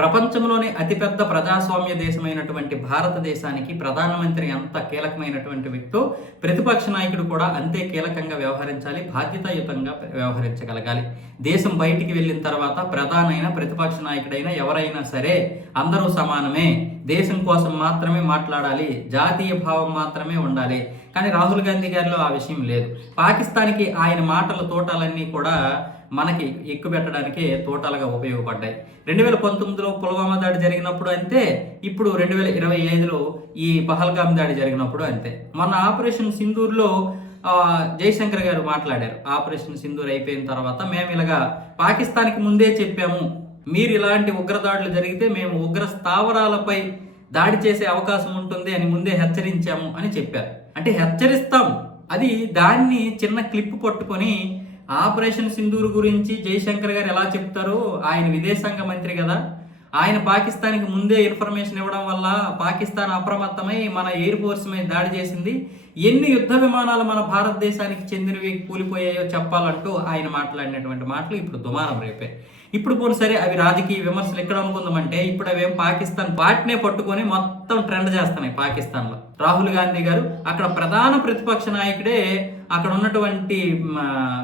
ప్రపంచంలోనే అతిపెద్ద ప్రజాస్వామ్య దేశమైనటువంటి భారతదేశానికి ప్రధానమంత్రి ఎంత కీలకమైనటువంటి వ్యక్తో. ప్రతిపక్ష నాయకుడు కూడా అంతే కీలకంగా వ్యవహరించాలి బాధ్యతాయుతంగా వ్యవహరించగలగాలి. దేశం బయటికి వెళ్ళిన తర్వాత ప్రధానైన ప్రతిపక్ష నాయకుడైనా ఎవరైనా సరే అందరూ సమానమే. దేశం కోసం మాత్రమే మాట్లాడాలి జాతీయ భావం మాత్రమే ఉండాలి. కానీ రాహుల్ గాంధీ గారిలో ఆ విషయం లేదు. పాకిస్తాన్కి ఆయన మాటల తోటాలన్నీ కూడా మనకి ఎక్కుపెట్టడానికి తోటాలుగా ఉపయోగపడ్డాయి. రెండు వేల పంతొమ్మిదిలో పుల్వామా దాడి జరిగినప్పుడు అంతే ఇప్పుడు రెండు వేల ఇరవై ఐదులో ఈ పహల్గామ్ దాడి జరిగినప్పుడు అంతే. మన ఆపరేషన్ సింధూర్లో జయశంకర్ గారు మాట్లాడారు. ఆపరేషన్ సింధూర్ అయిపోయిన తర్వాత మేము ఇలాగా పాకిస్తాన్కి ముందే చెప్పాము మీరు ఇలాంటి ఉగ్రదాడులు జరిగితే మేము ఉగ్ర స్థావరాలపై దాడి చేసే అవకాశం ఉంటుంది అని ముందే హెచ్చరించాము అని చెప్పారు. అంటే హెచ్చరిస్తాం. అది దాన్ని చిన్న క్లిప్ పట్టుకొని ఆపరేషన్ సింధూర్ గురించి జయశంకర్ గారు ఎలా చెప్తారు ఆయన విదేశాంగ మంత్రి కదా. ఆయన పాకిస్తాన్కి ముందే ఇన్ఫర్మేషన్ ఇవ్వడం వల్ల పాకిస్తాన్ అప్రమత్తమై మన ఎయిర్ ఫోర్స్ మీద దాడి చేసింది. ఎన్ని యుద్ధ విమానాలు మన భారతదేశానికి చెందినవి కూలిపోయాయో చెప్పాలంటూ ఆయన మాట్లాడినటువంటి మాటలు ఇప్పుడు దుమారం రేపే. ఇప్పుడు పోను సరే అవి రాజకీయ విమర్శలు ఎక్కడ అనుకుందామంటే ఇప్పుడు అవేం పాకిస్తాన్ పార్టీనే పట్టుకొని మొత్తం ట్రెండ్ చేస్తున్నాయి పాకిస్తాన్లో. రాహుల్ గాంధీ గారు అక్కడ ప్రధాన ప్రతిపక్ష నాయకుడే అక్కడ ఉన్నటువంటి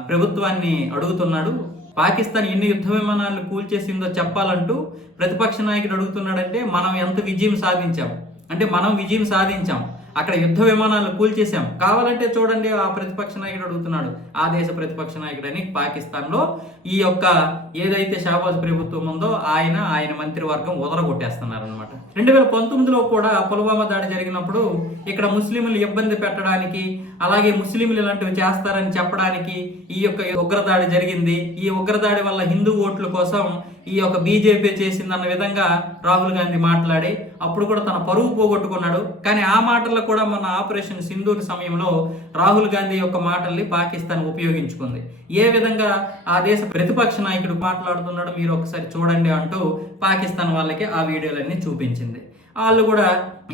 ప్రభుత్వాన్ని అడుగుతున్నాడు. పాకిస్తాన్ ఎన్ని యుద్ధ విమానాలను కూల్చేసిందో చెప్పాలంటూ ప్రతిపక్ష నాయకుడు అడుగుతున్నాడంటే మనం ఎంత విజయం సాధించాం? అంటే మనం విజయం సాధించాం. అక్కడ యుద్ధ విమానాలను కూల్చేశాం కావాలంటే చూడండి ఆ ప్రతిపక్ష నాయకుడు అడుగుతున్నాడు. ఆ దేశ ప్రతిపక్ష నాయకుడని పాకిస్తాన్లో ఈ యొక్క ఏదైతే షాబాజ్ ప్రభుత్వం ఉందో ఆయన ఆయన మంత్రివర్గం ఉదరగొట్టేస్తున్నారు అనమాట రెండు వేల పంతొమ్మిదిలో కూడా పుల్వామా దాడి జరిగినప్పుడు ఇక్కడ ముస్లింలు ఇబ్బంది పెట్టడానికి అలాగే ముస్లింలు ఇలాంటివి చేస్తారని చెప్పడానికి ఈ యొక్క ఉగ్రదాడి జరిగింది. ఈ ఉగ్రదాడి వల్ల హిందూ ఓట్ల కోసం ఈ యొక్క బీజేపీ చేసిందన్న విధంగా రాహుల్ గాంధీ మాట్లాడి అప్పుడు కూడా తన పరువు పోగొట్టుకున్నాడు. కానీ ఆ మాటల్లో కూడా మన ఆపరేషన్ సింధూర్ సమయంలో రాహుల్ గాంధీ యొక్క మాటల్ని పాకిస్తాన్ ఉపయోగించుకుంది. ఏ విధంగా ఆ దేశ ప్రతిపక్ష నాయకుడు మాట్లాడుతున్నాడో మీరు ఒకసారి చూడండి అంటూ పాకిస్తాన్ వాళ్ళకి ఆ వీడియోలన్నీ చూపించింది. వాళ్ళు కూడా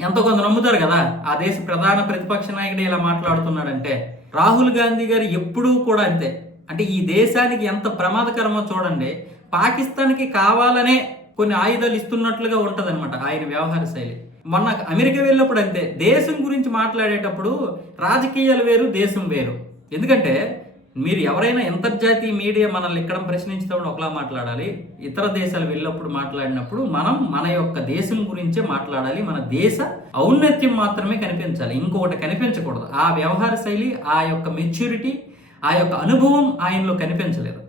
ఎంతో కొంత నమ్ముతారు కదా ఆ దేశ ప్రధాన ప్రతిపక్ష నాయకుడు ఇలా మాట్లాడుతున్నాడంటే. రాహుల్ గాంధీ గారు ఎప్పుడూ కూడా అంతే. అంటే ఈ దేశానికి ఎంత ప్రమాదకరమో చూడండి పాకిస్తాన్కి కావాలనే కొన్ని ఆయుధాలు ఇస్తున్నట్లుగా ఉంటదన్నమాట ఆయన వ్యవహార శైలి. మొన్న అమెరికా వెళ్ళినప్పుడు అంతే. దేశం గురించి మాట్లాడేటప్పుడు రాజకీయాలు వేరు దేశం వేరు. ఎందుకంటే మీరు ఎవరైనా అంతర్జాతీయ మీడియా మనల్ని ఇక్కడ ప్రశ్నించినప్పుడు ఒకలా మాట్లాడాలి. ఇతర దేశాలు వెళ్ళినప్పుడు మాట్లాడినప్పుడు మనం మన యొక్క దేశం గురించే మాట్లాడాలి. మన దేశ ఔన్నత్యం మాత్రమే కనిపించాలి. ఇంకొకటి కనిపించకూడదు. ఆ వ్యవహార శైలి ఆ యొక్క మెచ్యూరిటీ ఆ యొక్క అనుభవం ఆయనలో కనిపించలేదు.